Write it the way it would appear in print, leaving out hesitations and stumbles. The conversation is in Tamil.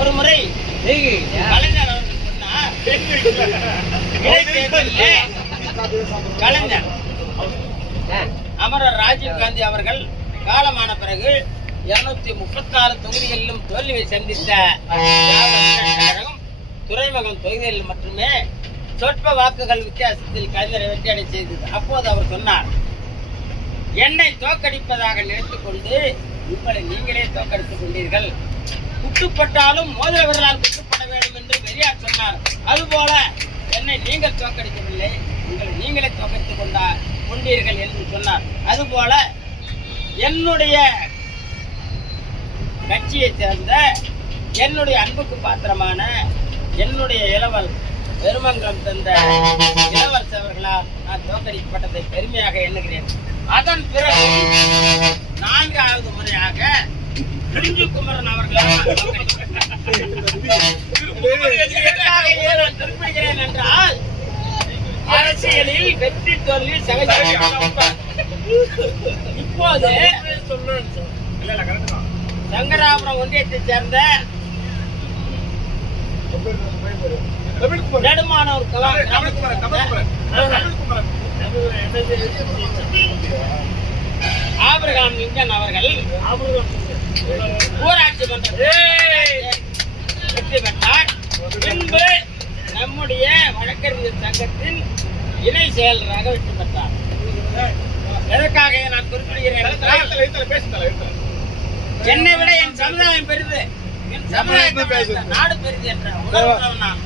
ஒரு முறை கலைஞர் அவர்கள் சொன்னார், இடைத்தேர்தலில் கலைஞர் அமரர் ராஜீவ் காந்தி அவர்கள் காலமான பிறகு 236 தொகுதிகளிலும் தோல்வியை சந்தித்த துறைமுகம் தொகுதிகளில் மட்டுமே சொற்ப வாக்குகள் வித்தியாசத்தில் கலைஞரை வெற்றியடை செய்தது. அப்போது அவர் சொன்னார், என்னை தோற்கடிப்பதாக நினைத்துக் கொண்டு உங்களை நீங்களே தோற்கடித்துக் கொண்டீர்கள். குட்டுப்பட்டாலும் மோதிரவர்களால் குட்டுப்பட வேண்டும் என்று பெரியார் சொன்னார். அதுபோல என்னை நீங்கள் தோற்கடிக்கவில்லை, உங்களை நீங்களே தோற்கடித்துக் கொண்டீர்கள் என்று சொன்னார். அதுபோல என்னுடைய கட்சியை சேர்ந்த என்னுடைய அன்புக்கு பாத்திரமான என்னுடைய இளவல் பெருமங்கலம் தந்த இளவரசர் அவர்களால் நான் தோற்கடிக்கப்பட்டதை பெருமையாக எண்ணுகிறேன். அதன் பிறகு 4வது முறையாக குமரன் அவர்களால் திருப்புகிறேன் என்றால் அரசியலில் வெற்றி தோல்வி சகஜம். இப்போது சங்கராபுரம் ஒன்றியத்தை சேர்ந்த நெடுமானூர் ஆபிரகாம் லிங்கன் அவர்கள் ஊராட்சி மன்றத்தில் வெற்றி பெற்றார். பின்பு நம்முடைய வழக்கறிஞர் சங்கத்தின் இணை செயலராக வெற்றி பெற்றார். எதற்காக நான் குறிப்பிடுகிறேன், என்னை விட என் சமுதாயம் பெரிது, என் சமுதாயம் நாடு பெரிது என்ற உணர்வு நான்